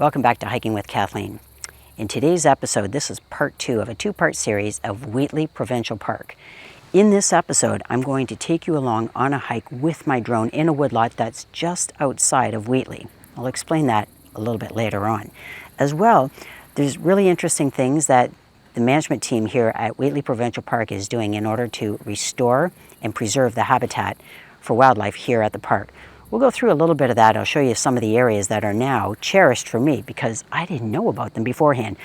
Welcome back to Hiking with Kathleen. In today's episode, this is part 2 of a 2-part series of Wheatley Provincial Park. In this episode, I'm going to take you along on a hike with my drone in a woodlot that's just outside of Wheatley. I'll explain that a little bit later on. As well, there's really interesting things that the management team here at Wheatley Provincial Park is doing in order to restore and preserve the habitat for wildlife here at the park. We'll go through a little bit of that. I'll show you some of the areas that are now cherished for me because I didn't know about them beforehand.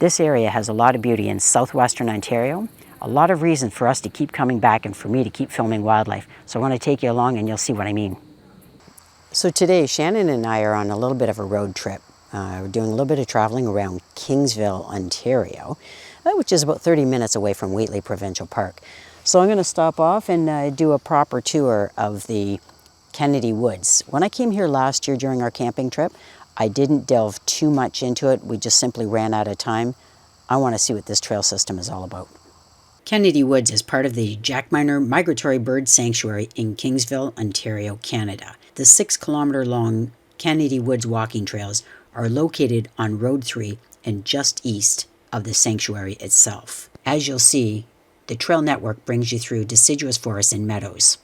This area has a lot of beauty in southwestern Ontario, a lot of reasons for us to keep coming back and for me to keep filming wildlife. So I want to take you along and you'll see what I mean. So today, Shannon and I are on a little bit of a road trip. We're doing a little bit of traveling around Kingsville, Ontario, which is about 30 minutes away from Wheatley Provincial Park. So I'm going to stop off and do a proper tour of the Kennedy Woods. When I came here last year during our camping trip, I didn't delve too much into it. We just simply ran out of time. I want to see what this trail system is all about. Kennedy Woods is part of the Jack Miner Migratory Bird Sanctuary in Kingsville, Ontario, Canada. The 6-kilometer-long Kennedy Woods walking trails are located on Road 3 and just east of the sanctuary itself. As you'll see, the trail network brings you through deciduous forests and meadows.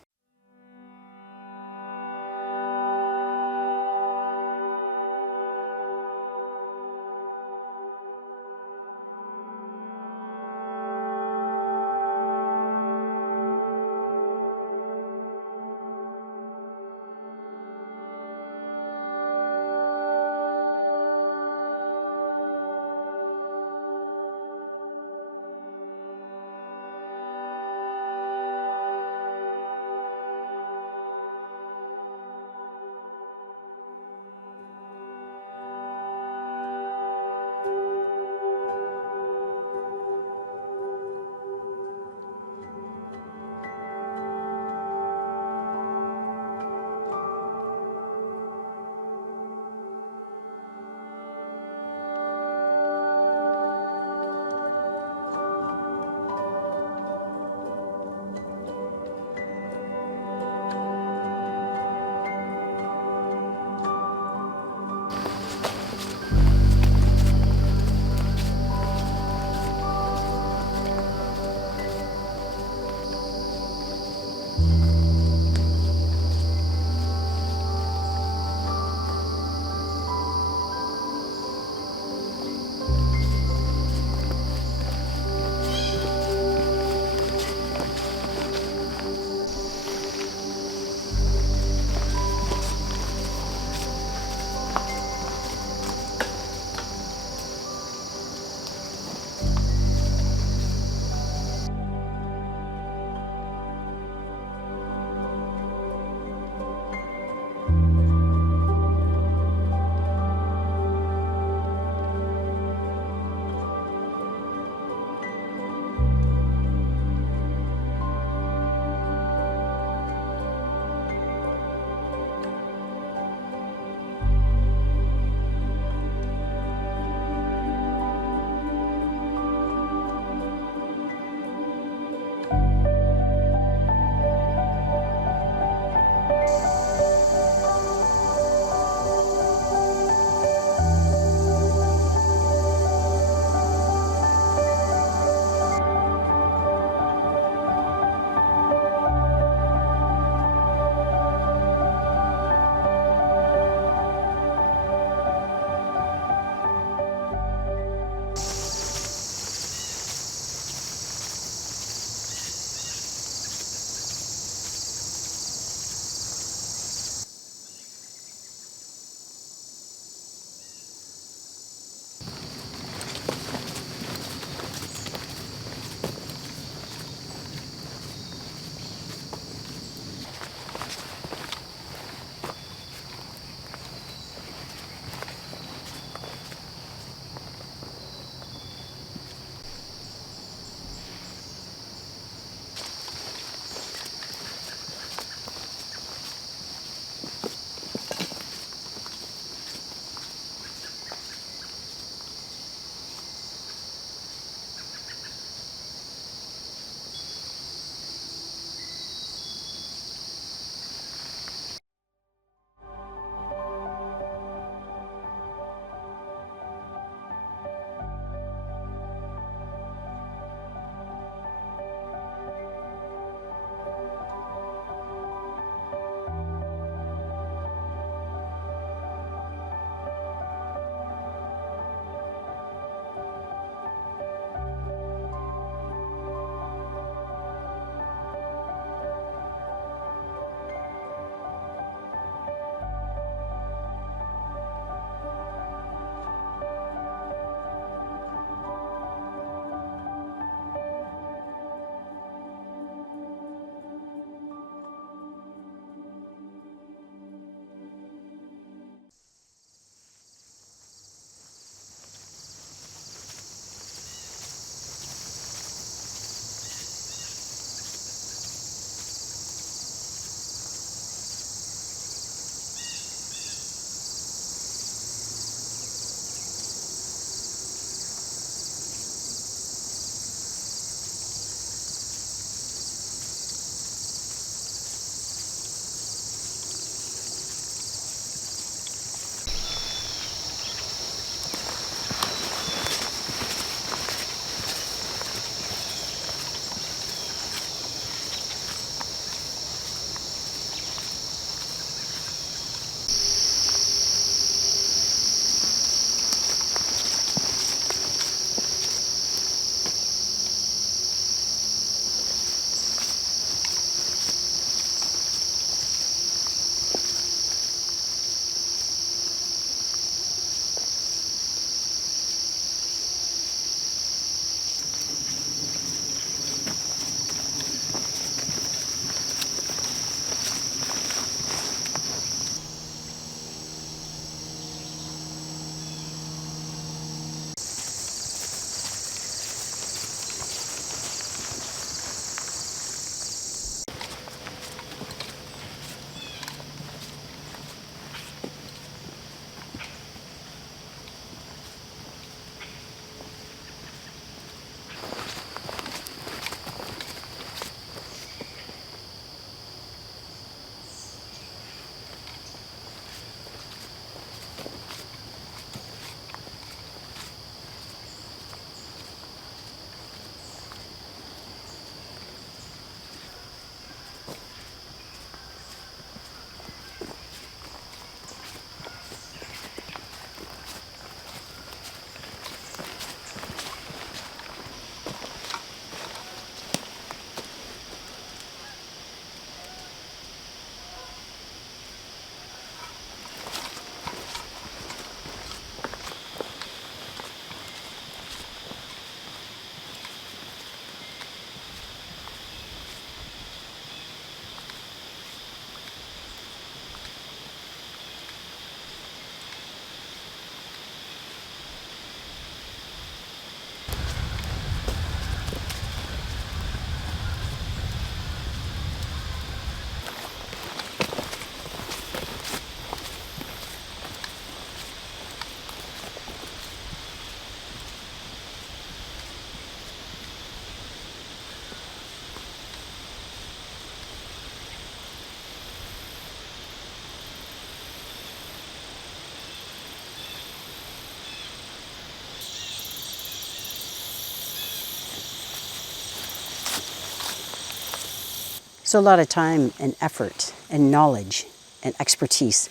So a lot of time and effort and knowledge and expertise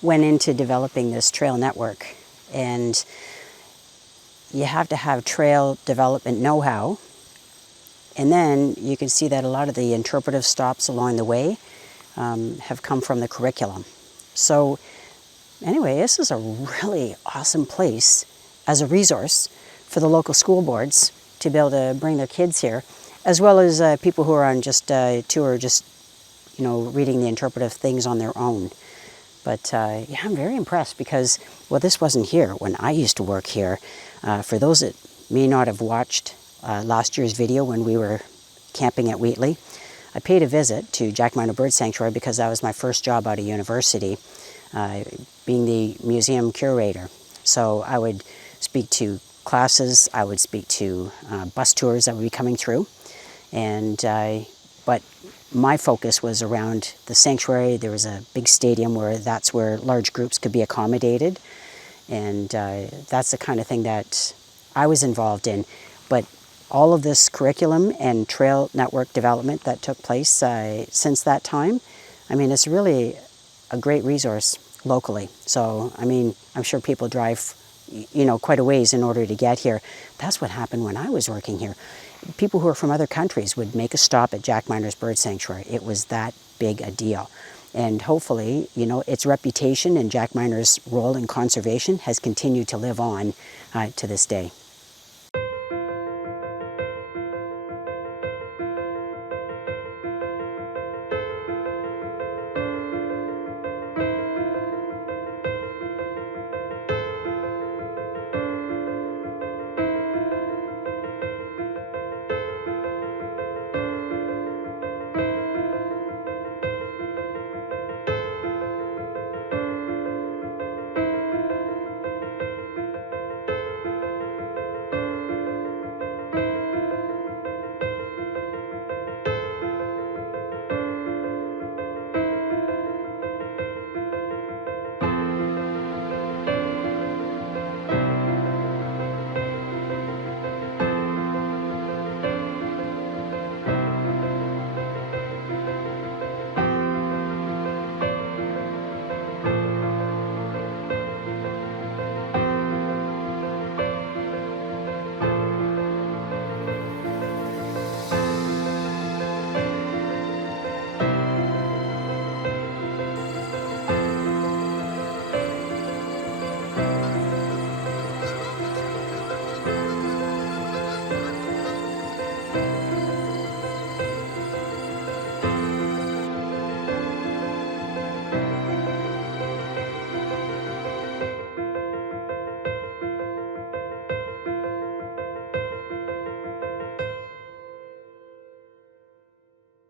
went into developing this trail network. And you have to have trail development know-how. And then you can see that a lot of the interpretive stops along the way have come from the curriculum. So anyway, this is a really awesome place as a resource for the local school boards to be able to bring their kids here, as well as people who are on just tour, just, you know, reading the interpretive things on their own. But yeah, I'm very impressed because, well, this wasn't here when I used to work here. For those that may not have watched last year's video when we were camping at Wheatley, I paid a visit to Jack Miner Bird Sanctuary because that was my first job out of university, being the museum curator. So I would speak to classes, I would speak to bus tours that would be coming through. And but my focus was around the sanctuary. There was a big stadium that's where large groups could be accommodated. And that's the kind of thing that I was involved in. But all of this curriculum and trail network development that took place since that time, I mean, it's really a great resource locally. So, I mean, I'm sure people drive, you know, quite a ways in order to get here. That's what happened when I was working here. People who are from other countries would make a stop at Jack Miner's Bird Sanctuary. It was that big a deal. And hopefully, you know, its reputation and Jack Miner's role in conservation has continued to live on to this day.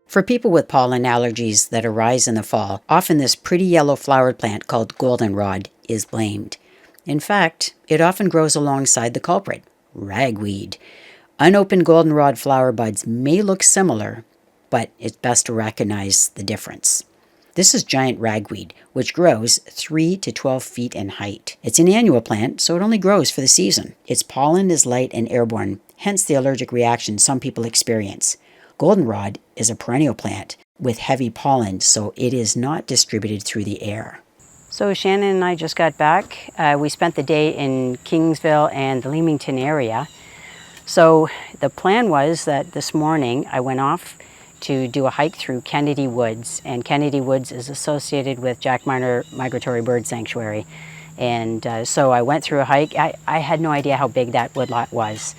For people with pollen allergies that arise in the fall, often this pretty yellow flowered plant called goldenrod is blamed. In fact, it often grows alongside the culprit, ragweed. Unopened goldenrod flower buds may look similar, but it's best to recognize the difference. This is giant ragweed, which grows 3 to 12 feet in height. It's an annual plant, so it only grows for the season. Its pollen is light and airborne, hence the allergic reaction some people experience. Goldenrod is a perennial plant with heavy pollen, so it is not distributed through the air. So Shannon and I just got back. We spent the day in Kingsville and the Leamington area. So the plan was that this morning I went off to do a hike through Kennedy Woods, and Kennedy Woods is associated with Jack Miner Migratory Bird Sanctuary. And so I went through a hike. I had no idea how big that woodlot was.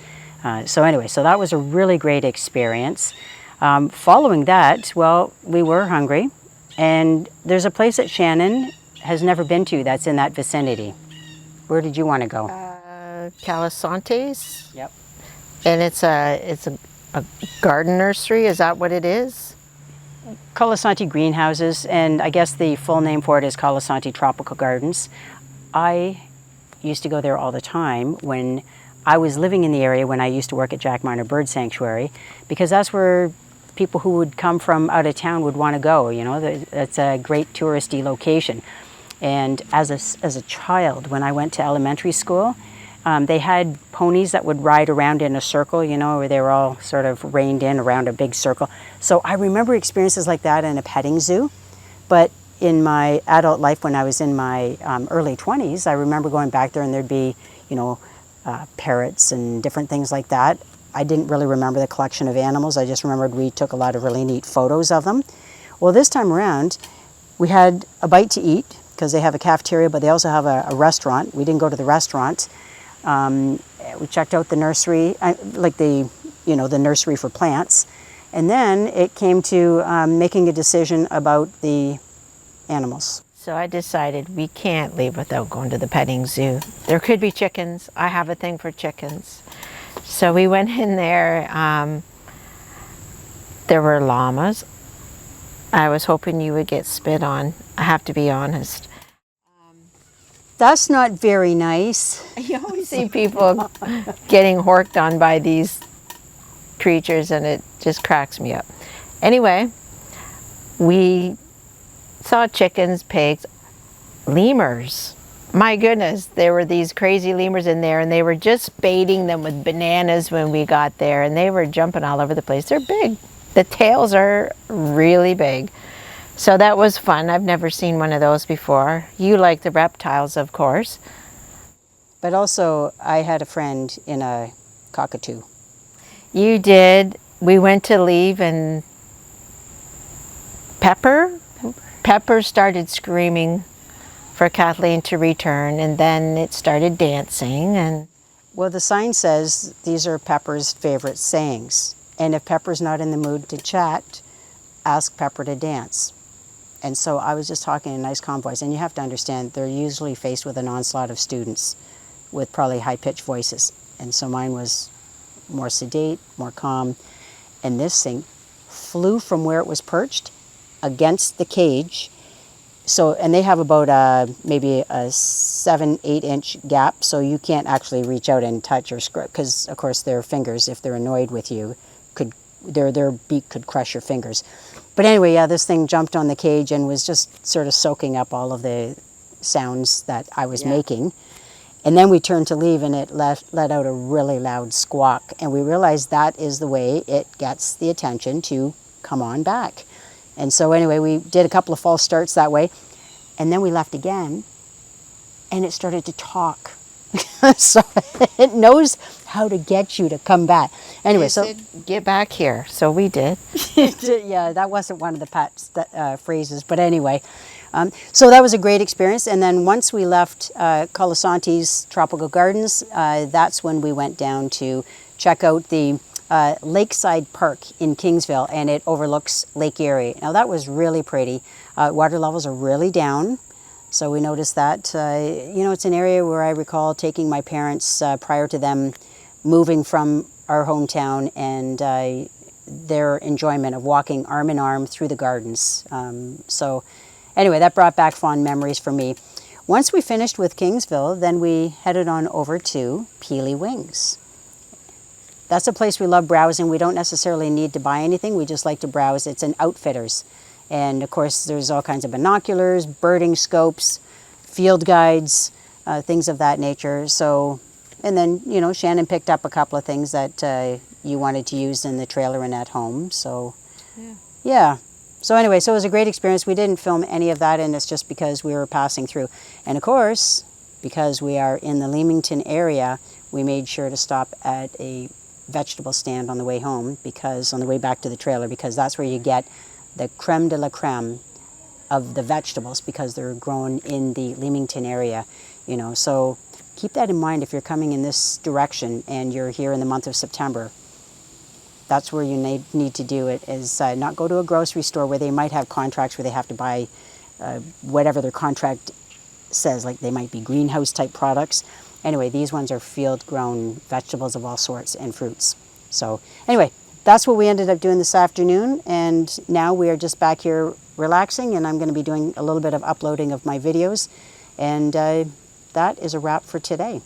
So anyway, so that was a really great experience. Following that, well, we were hungry, and there's a place that Shannon has never been to that's in that vicinity. Where did you want to go? Calasantes. Yep. And it's a garden nursery, is that what it is? Calasanti Greenhouses, and I guess the full name for it is Calasanti Tropical Gardens. I used to go there all the time when I was living in the area when I used to work at Jack Miner Bird Sanctuary, because that's where people who would come from out of town would want to go. You know, it's a great touristy location. And as a child, when I went to elementary school, They had ponies that would ride around in a circle, you know, where they were all sort of reined in around a big circle. So I remember experiences like that in a petting zoo. But in my adult life, when I was in my early 20s, I remember going back there and there'd be, you know, parrots and different things like that. I didn't really remember the collection of animals. I just remembered we took a lot of really neat photos of them. Well, this time around, we had a bite to eat because they have a cafeteria, but they also have a restaurant. We didn't go to the restaurant. We checked out the nursery, like the nursery for plants. And then it came to making a decision about the animals. So I decided we can't leave without going to the petting zoo. There could be chickens. I have a thing for chickens. So we went in there. There were llamas. I was hoping you would get spit on. I have to be honest. That's not very nice. You always see people getting horked on by these creatures and it just cracks me up. Anyway, we saw chickens, pigs, lemurs. My goodness, there were these crazy lemurs in there and they were just baiting them with bananas when we got there and they were jumping all over the place. They're big. The tails are really big. So that was fun. I've never seen one of those before. You like the reptiles, of course. But also, I had a friend in a cockatoo. You did. We went to leave and Pepper started screaming for Kathleen to return, and then it started dancing. And well, the sign says these are Pepper's favorite sayings. And if Pepper's not in the mood to chat, ask Pepper to dance. And so I was just talking in nice, calm voice. And you have to understand, they're usually faced with an onslaught of students with probably high-pitched voices. And so mine was more sedate, more calm. And this thing flew from where it was perched against the cage. So, and they have about maybe a 7-8 inch gap, so you can't actually reach out and touch or scrub, because of course their fingers, if they're annoyed with you, their beak could crush your fingers. But anyway, yeah, this thing jumped on the cage and was just sort of soaking up all of the sounds that I was making. And then we turned to leave and it let out a really loud squawk. And we realized that is the way it gets the attention to come on back. And so anyway, we did a couple of false starts that way. And then we left again and it started to talk. So it knows how to get you to come back. Anyway, so get back here. So we did. Yeah, that wasn't one of the Pat's phrases, but anyway. So that was a great experience. And then once we left Colasante's Tropical Gardens, that's when we went down to check out the Lakeside Park in Kingsville, and it overlooks Lake Erie. Now that was really pretty. Water levels are really down. So we noticed that, you know, it's an area where I recall taking my parents prior to them moving from our hometown and their enjoyment of walking arm in arm through the gardens. So anyway, that brought back fond memories for me. Once we finished with Kingsville, then we headed on over to Peely Wings. That's a place we love browsing. We don't necessarily need to buy anything. We just like to browse. It's an outfitters. And of course, there's all kinds of binoculars, birding scopes, field guides, things of that nature. So, and then, you know, Shannon picked up a couple of things that you wanted to use in the trailer and at home. So, yeah. So anyway, so it was a great experience. We didn't film any of that, and it's just because we were passing through. And of course, because we are in the Leamington area, we made sure to stop at a vegetable stand on the way home, because on the way back to the trailer, because that's where you get the creme de la creme of the vegetables, because they're grown in the Leamington area, you know. So keep that in mind if you're coming in this direction and you're here in the month of September. That's where you need to do it, is not go to a grocery store where they might have contracts where they have to buy whatever their contract says, like they might be greenhouse type products. Anyway, these ones are field grown vegetables of all sorts and fruits. So anyway, that's what we ended up doing this afternoon, and now we are just back here relaxing, and I'm going to be doing a little bit of uploading of my videos, and that is a wrap for today.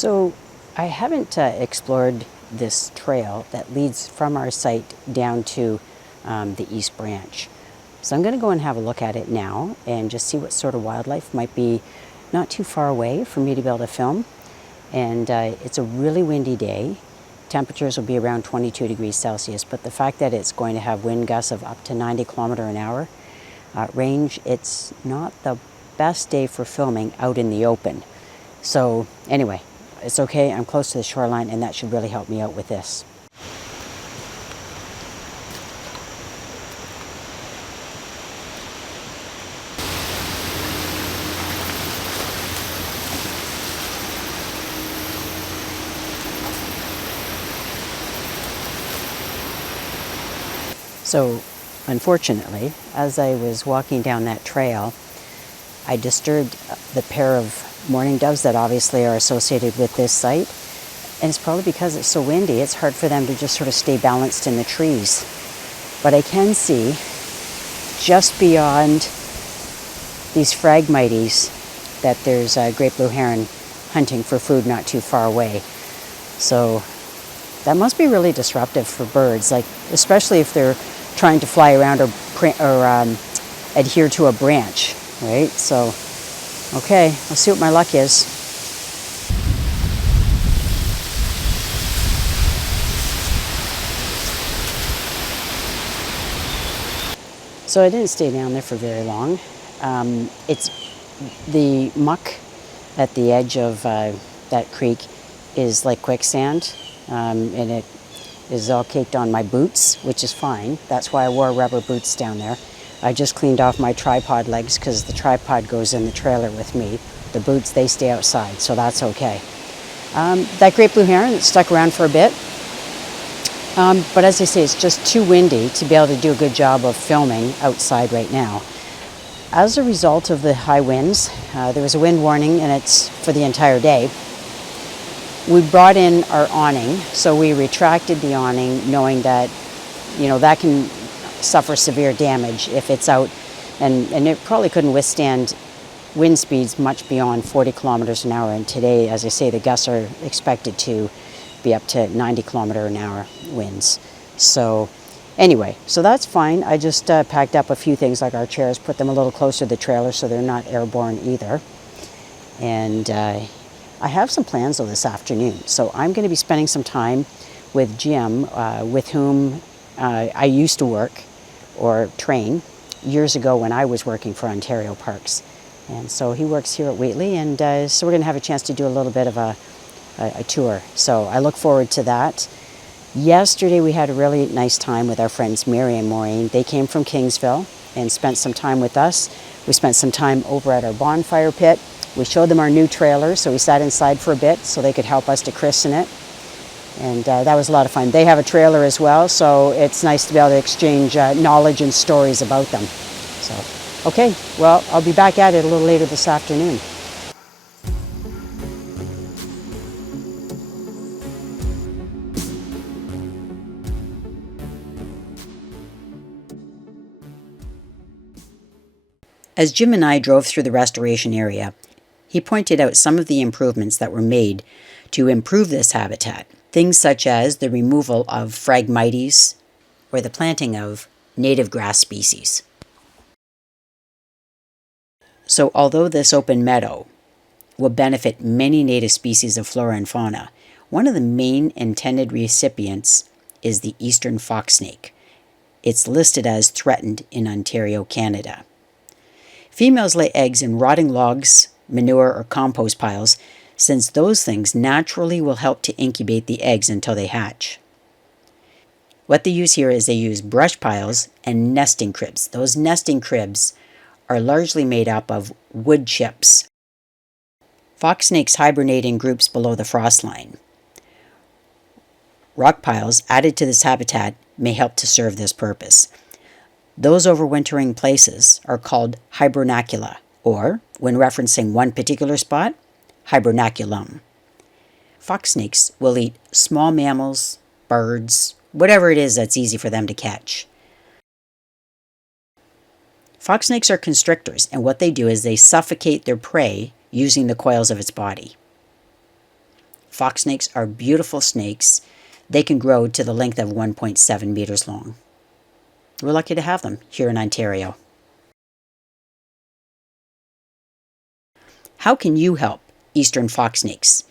So I haven't explored this trail that leads from our site down to the East Branch. So I'm going to go and have a look at it now and just see what sort of wildlife might be not too far away for me to be able to film. And it's a really windy day. Temperatures will be around 22 degrees Celsius, but the fact that it's going to have wind gusts of up to 90 kilometer an hour range, it's not the best day for filming out in the open. So anyway, it's okay, I'm close to the shoreline and that should really help me out with this. So unfortunately, as I was walking down that trail, I disturbed the pair of mourning doves that obviously are associated with this site. And it's probably because it's so windy, it's hard for them to just sort of stay balanced in the trees. But I can see just beyond these phragmites that there's a great blue heron hunting for food not too far away. So that must be really disruptive for birds, like especially if they're trying to fly around or adhere to a branch, right? So, okay, let's see what my luck is. So I didn't stay down there for very long. It's the muck at the edge of that creek is like quicksand, and it is all caked on my boots, which is fine. That's why I wore rubber boots down there. I just cleaned off my tripod legs because the tripod goes in the trailer with me. The boots, they stay outside, so that's okay. That great blue heron stuck around for a bit. But as I say, it's just too windy to be able to do a good job of filming outside right now. As a result of the high winds, there was a wind warning and it's for the entire day. We brought in our awning, so we retracted the awning knowing that, you know, that can suffer severe damage if it's out, and it probably couldn't withstand wind speeds much beyond 40 kilometers an hour. And today, as I say, the gusts are expected to be up to 90 kilometer an hour winds. So anyway, so that's fine. I just packed up a few things like our chairs, put them a little closer to the trailer so they're not airborne either. And I have some plans though this afternoon. So I'm going to be spending some time with Jim, with whom I used to work or train years ago when I was working for Ontario Parks. And so he works here at Wheatley, and so we're going to have a chance to do a little bit of a tour. So I look forward to that. Yesterday we had a really nice time with our friends Mary and Maureen. They came from Kingsville and spent some time with us. We spent some time over at our bonfire pit. We showed them our new trailer, so we sat inside for a bit so they could help us to christen it. And that was a lot of fun. They have a trailer as well, so it's nice to be able to exchange knowledge and stories about them. So, okay, well, I'll be back at it a little later this afternoon. As Jim and I drove through the restoration area, he pointed out some of the improvements that were made to improve this habitat. Things such as the removal of phragmites or the planting of native grass species. So although this open meadow will benefit many native species of flora and fauna, one of the main intended recipients is the eastern fox snake. It's listed as threatened in Ontario, Canada. Females lay eggs in rotting logs, manure, or compost piles, since those things naturally will help to incubate the eggs until they hatch. What they use here is they use brush piles and nesting cribs. Those nesting cribs are largely made up of wood chips. Fox snakes hibernate in groups below the frost line. Rock piles added to this habitat may help to serve this purpose. Those overwintering places are called hibernacula, or, when referencing one particular spot, hibernaculum. Fox snakes will eat small mammals, birds, whatever it is that's easy for them to catch. Fox snakes are constrictors, and what they do is they suffocate their prey using the coils of its body. Fox snakes are beautiful snakes. They can grow to the length of 1.7 meters long. We're lucky to have them here in Ontario. How can you help eastern fox snakes?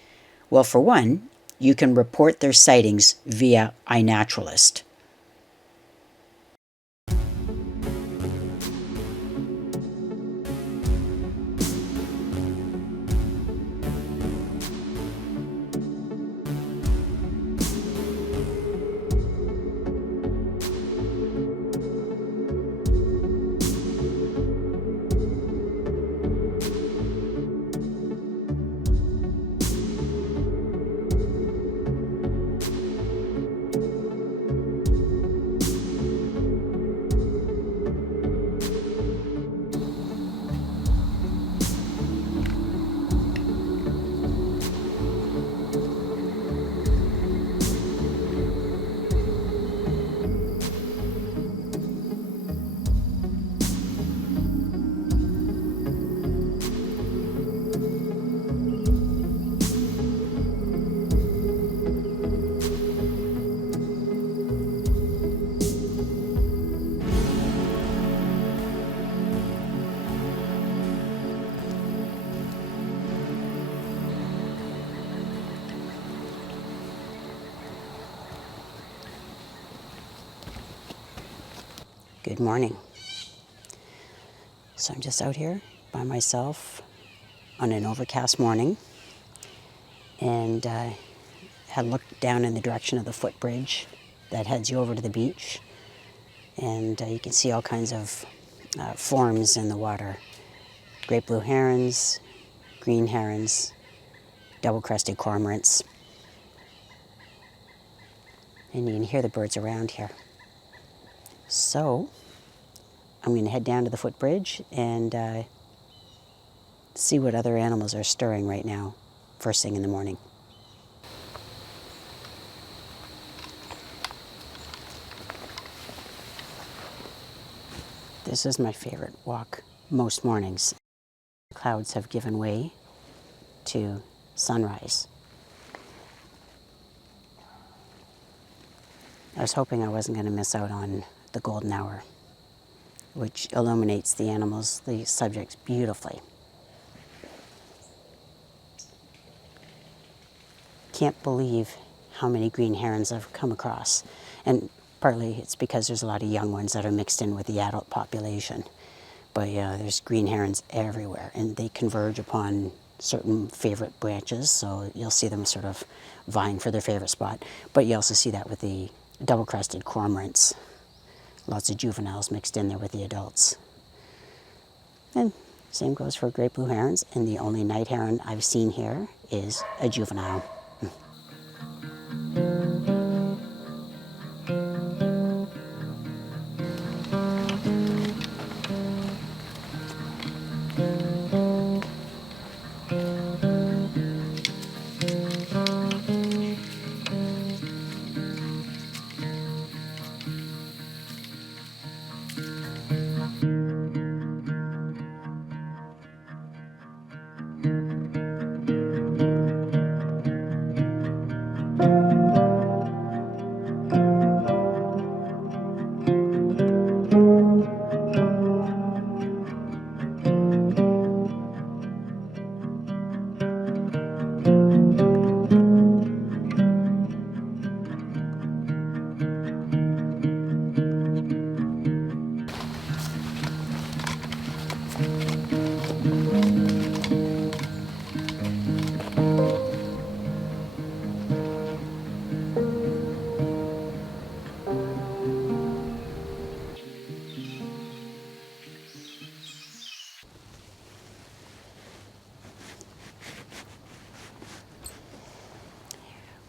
Well, for one, you can report their sightings via iNaturalist. Good morning. So I'm just out here by myself on an overcast morning, and had looked down in the direction of the footbridge that heads you over to the beach, and you can see all kinds of forms in the water. Great blue herons, green herons, double-crested cormorants, and you can hear the birds around here. So I'm going to head down to the footbridge and see what other animals are stirring right now, first thing in the morning. This is my favorite walk most mornings. The clouds have given way to sunrise. I was hoping I wasn't going to miss out on the golden hour, which illuminates the animals, the subjects, beautifully. Can't believe how many green herons I've come across. And partly it's because there's a lot of young ones that are mixed in with the adult population. But yeah, there's green herons everywhere, and they converge upon certain favorite branches, so you'll see them sort of vying for their favorite spot. But you also see that with the double-crested cormorants. Lots of juveniles mixed in there with the adults. And same goes for great blue herons, and the only night heron I've seen here is a juvenile.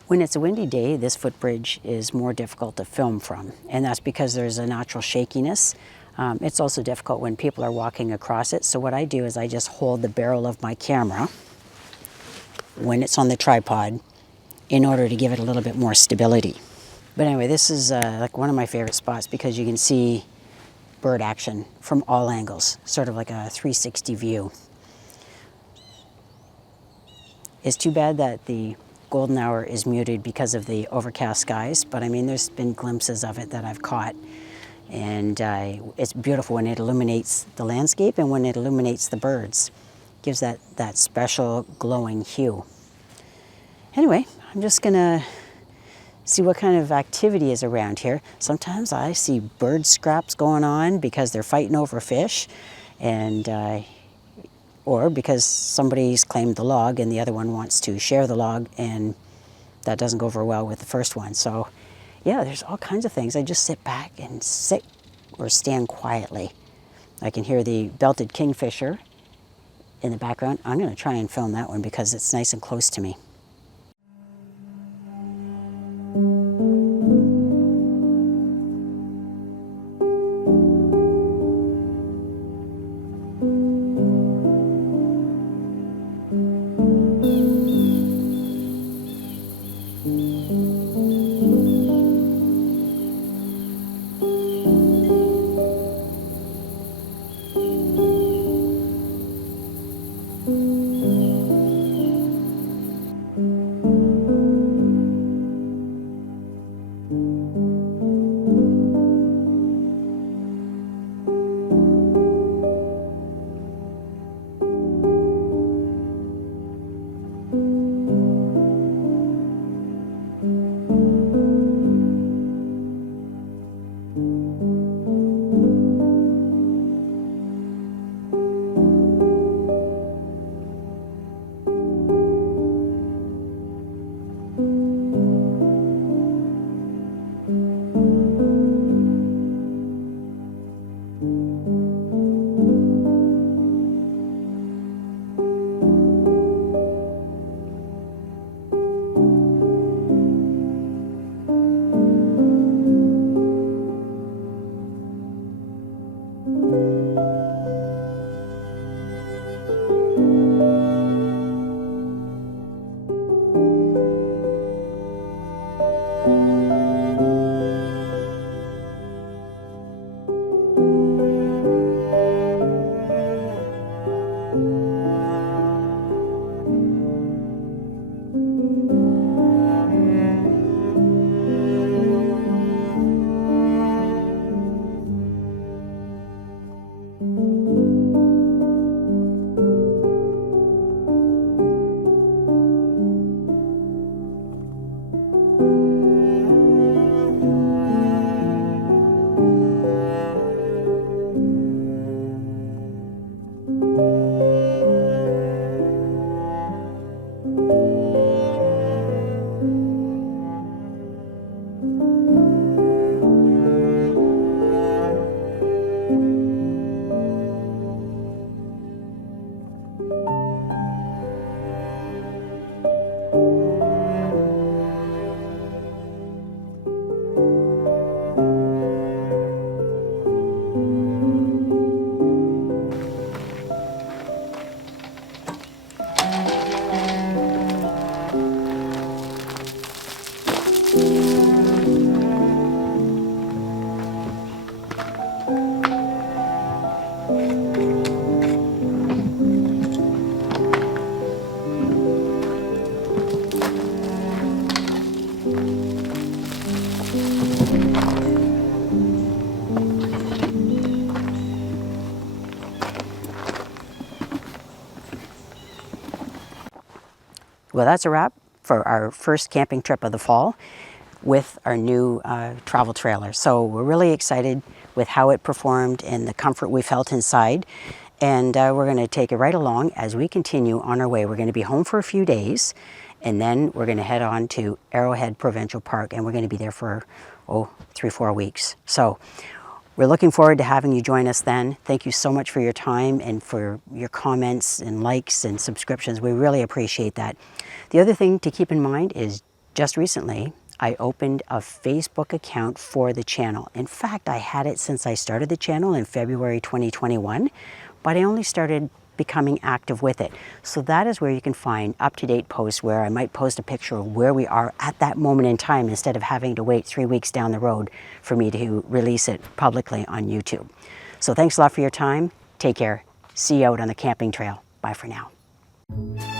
When it's a windy day, this footbridge is more difficult to film from, and that's because there's a natural shakiness. It's also difficult when people are walking across it, so what I do is I just hold the barrel of my camera when it's on the tripod in order to give it a little bit more stability. But anyway, this is like one of my favorite spots because you can see bird action from all angles, sort of like a 360 view. It's too bad that the golden hour is muted because of the overcast skies, but I mean, there's been glimpses of it that I've caught. And it's beautiful when it illuminates the landscape and when it illuminates the birds. It gives that special glowing hue. Anyway, I'm just gonna see what kind of activity is around here. Sometimes I see bird scraps going on because they're fighting over fish, and or because somebody's claimed the log and the other one wants to share the log, and that doesn't go over well with the first one. So yeah, there's all kinds of things. I just sit back and sit or stand quietly. I can hear the belted kingfisher in the background. I'm going to try and film that one because it's nice and close to me. Well, that's a wrap for our first camping trip of the fall with our new travel trailer. So we're really excited with how it performed and the comfort we felt inside. And we're going to take it right along as we continue on our way. We're going to be home for a few days, and then we're going to head on to Arrowhead Provincial Park, and we're going to be there for 3-4 weeks. So we're looking forward to having you join us then. Thank you so much for your time and for your comments and likes and subscriptions. We really appreciate that. The other thing to keep in mind is just recently I opened a Facebook account for the channel. In fact, I had it since I started the channel in February 2021, but I only started becoming active with it. So that is where you can find up-to-date posts where I might post a picture of where we are at that moment in time instead of having to wait 3 weeks down the road for me to release it publicly on YouTube. So thanks a lot for your time. Take care. See you out on the camping trail. Bye for now.